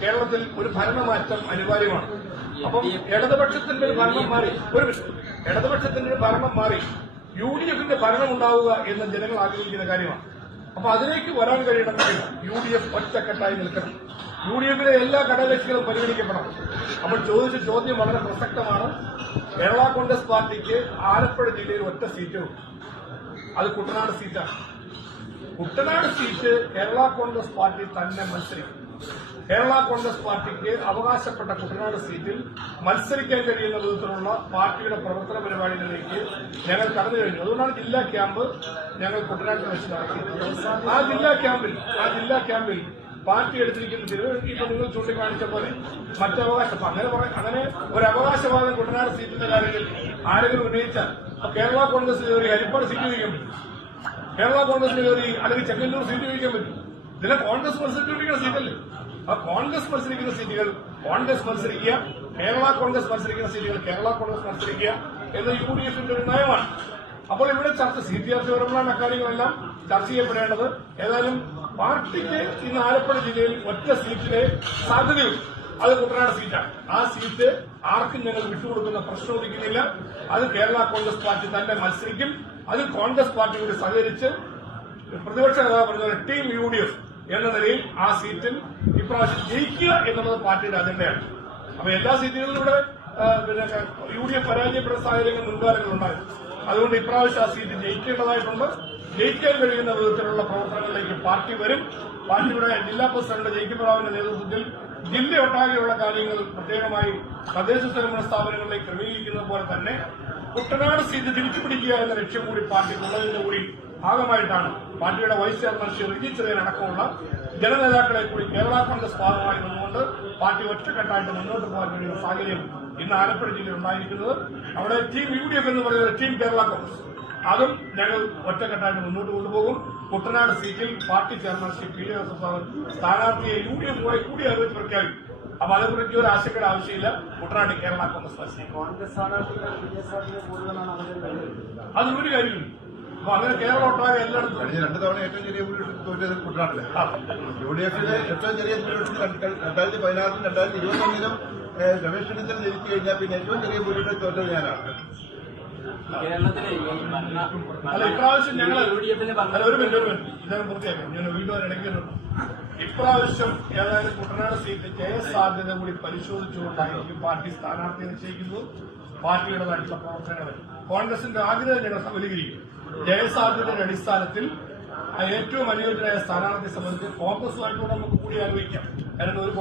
കേരളത്തിൽ ഒരു ഭരണമാറ്റം അനിവാര്യമാണ്. അപ്പം ഇടതുപക്ഷത്തിന്റെ ഒരു ഭരണം മാറി ഇടതുപക്ഷത്തിന്റെ ഒരു ഭരണം മാറി UDFന്റെ ഭരണം ഉണ്ടാവുക എന്ന് ജനങ്ങൾ ആഗ്രഹിക്കുന്ന കാര്യമാണ്. അപ്പൊ അതിലേക്ക് വരാൻ കഴിയണമെങ്കിൽ UDF ഒറ്റക്കെട്ടായി നിൽക്കണം. UDFിലെ എല്ലാ ഘടകകക്ഷികളും പരിഗണിക്കപ്പെടണം. അപ്പോൾ ചോദിച്ച ചോദ്യം വളരെ പ്രസക്തമാണ്. കേരള കോൺഗ്രസ് പാർട്ടിക്ക് ആലപ്പുഴ ജില്ലയിൽ ഒറ്റ സീറ്റേ ഉള്ളൂ. അത് കുട്ടനാട് സീറ്റാണ്. കുട്ടനാട് സീറ്റ് കേരള കോൺഗ്രസ് പാർട്ടി തന്നെ മത്സരിക്കും. കേരള കോൺഗ്രസ് പാർട്ടിക്ക് അവകാശപ്പെട്ട കുട്ടനാട് സീറ്റിൽ മത്സരിക്കാൻ കഴിയുന്ന വിധത്തിലുള്ള പാർട്ടിയുടെ പ്രവർത്തന പരിപാടികളിലേക്ക് ഞങ്ങൾ കടന്നു കഴിഞ്ഞു. അതുകൊണ്ടാണ് ജില്ലാ ക്യാമ്പ് ഞങ്ങൾ കുട്ടനാട്ടിൽ വെച്ച് നടത്തിയത്. ആ ജില്ലാ ക്യാമ്പിൽ പാർട്ടി എടുത്തിരിക്കുന്ന ഇപ്പൊ നിങ്ങൾ ചൂണ്ടിക്കാണിച്ച പോലെ മറ്റവകാശം അങ്ങനെ ഒരു അവകാശവാദം കുട്ടനാട് സീറ്റിന്റെ കാര്യത്തിൽ ആരെങ്കിലും ഉന്നയിച്ചാൽ കേരള കോൺഗ്രസ് കയറി ഹരിപ്പാട് സീറ്റ് ചോദിക്കാൻ പറ്റും, കേരള കോൺഗ്രസിന് കയറി അല്ലെങ്കിൽ ചെങ്ങന്നൂർ സീറ്റ് ചോദിക്കാൻ പറ്റും. ഇതിലെ കോൺഗ്രസ് മത്സരിക്കുന്ന സീറ്റല്ലേ? ആ കോൺഗ്രസ് മത്സരിക്കുന്ന സീറ്റുകൾ കോൺഗ്രസ് മത്സരിക്കുക, കേരള കോൺഗ്രസ് മത്സരിക്കുന്ന സീറ്റുകൾ കേരള കോൺഗ്രസ് മത്സരിക്കുക എന്ന UDFന്റെ ഒരു നയമാണ്. അപ്പോൾ ഇവിടെ സീറ്റ് ചർച്ച വരുമ്പോഴാണ് അക്കാര്യങ്ങളെല്ലാം ചർച്ച ചെയ്യപ്പെടേണ്ടത്. ഏതായാലും പാർട്ടിക്ക് ഇന്ന് ആലപ്പുഴ ജില്ലയിൽ ഒറ്റ സീറ്റിലെ സാധ്യതയുണ്ട്. അത് കുട്ടനാട് സീറ്റാണ്. ആ സീറ്റ് ആർക്കും ഞങ്ങൾ വിട്ടുകൊടുക്കുന്ന പ്രശ്നം ഉദിക്കുന്നില്ല. അത് കേരള കോൺഗ്രസ് പാർട്ടി തന്നെ മത്സരിക്കും. അത് കോൺഗ്രസ് പാർട്ടി കൂടി സഹകരിച്ച് പ്രതിപക്ഷ നേതാവ് പറഞ്ഞ ടീം UDF എന്ന നിലയിൽ ആ സീറ്റിൽ ഇപ്രാവശ്യം ജയിക്കുക എന്നുള്ളത് പാർട്ടിയുടെ അജണ്ടയാണ്. അപ്പൊ എല്ലാ സീറ്റുകളിലും ഇവിടെ UDF പരാജയപ്പെടുന്ന സാഹചര്യങ്ങൾ മുൻകാലങ്ങളുണ്ടായിരുന്നു. അതുകൊണ്ട് ഇപ്രാവശ്യം ആ സീറ്റ് ജയിക്കേണ്ടതായിട്ടുണ്ട്. ജയിക്കാൻ കഴിയുന്ന വിധത്തിലുള്ള പ്രവർത്തനങ്ങളിലേക്ക് പാർട്ടി വരും. പാർട്ടിയുടെ ജില്ലാ പ്രസിഡന്റ് ജയിക്കബ് റാവുവിന്റെ നേതൃത്വത്തിൽ ജില്ലയൊട്ടാകെയുള്ള കാര്യങ്ങൾ പ്രത്യേകമായി തദ്ദേശ സ്വയംഭരണ സ്ഥാപനങ്ങളിലേക്ക് ക്രമീകരിക്കുന്നത് പോലെ തന്നെ കുട്ടനാട് സീറ്റ് തിരിച്ചുപിടിക്കുക എന്ന ലക്ഷ്യം കൂടി പാർട്ടിക്കുള്ളതിന്റെ കൂടി ഭാഗമായിട്ടാണ് പാർട്ടിയുടെ വൈസ് ചെയർമാൻ ശ്രീ റിജി ചെറിയൻ അടക്കമുള്ള ജനനേതാക്കളെ കൂടി കേരള കോൺഗ്രസ് ഭാഗമായി നിന്നുകൊണ്ട് പാർട്ടി ഒറ്റക്കെട്ടായിട്ട് മുന്നോട്ട് പോകാൻ കഴിയുന്ന സാഹചര്യം ഇന്ന് ആലപ്പുഴ ജില്ലയിൽ ഉണ്ടായിരിക്കുന്നത്. അവിടെ ടീം UDF എന്ന് പറയുന്നത് ടീം കേരള കോൺഗ്രസ്, അതും ഞങ്ങൾ ഒറ്റക്കെട്ടായിട്ട് മുന്നോട്ട് കൊണ്ടുപോകും. കുട്ടനാട് സീറ്റിൽ party chairman Shri P Joseph സ്ഥാനാർത്ഥിയെ UDF കൂടി ആലോചിച്ച് പ്രഖ്യാപിക്കും. അപ്പൊ അതേക്കുറിച്ച് ഒരു ആശങ്കയുടെ ആവശ്യമില്ല. കുട്ടനാട് കേരള കോൺഗ്രസ് അതിനൊരു കാര്യമില്ല. അപ്പൊ അങ്ങനെ കേരളം ഒട്ടാകെ എല്ലായിടത്തും 2 തവണ ഏറ്റവും ചെറിയ തോറ്റത് കുട്ടനാട്ടിലാണ്. UDFിലെ ഏറ്റവും ചെറിയ 2016 2021 രമേശ് ചെന്നിത്തല ജയിച്ചു കഴിഞ്ഞാൽ പിന്നെ ഏറ്റവും ചെറിയ ഭൂരിപക്ഷം തോറ്റത് ഞാനാണ്. അല്ല, ഇപ്രാവശ്യം ഞങ്ങൾ ഒരു മിനിറ്റ് ഇതാണ് പൂർത്തിയാക്കാം. ഞാൻ വീണ്ടും ഇടയ്ക്കുന്നുണ്ട്. ഇപ്രാവശ്യം ഏതായാലും കുട്ടനാട് സീറ്റ് ജയസാധ്യത കൂടി പരിശോധിച്ചുകൊണ്ടായിരിക്കും പാർട്ടി സ്ഥാനാർത്ഥിയെ നിശ്ചയിക്കുന്നത്. പാർട്ടിയുടേതായിട്ടുള്ള പ്രവർത്തനങ്ങൾ കോൺഗ്രസിന്റെ ആഗ്രഹം ഞങ്ങൾ സഫലീകരിക്കും. ജയസാധ്യതയുടെ അടിസ്ഥാനത്തിൽ ഏറ്റവും അനുയോജ്യനായ സ്ഥാനാർത്ഥിയെ സംബന്ധിച്ച് കോൺഗ്രസുമായിട്ടുള്ള നമുക്ക് കൂടി ആലോചിക്കാം. അതിനൊരു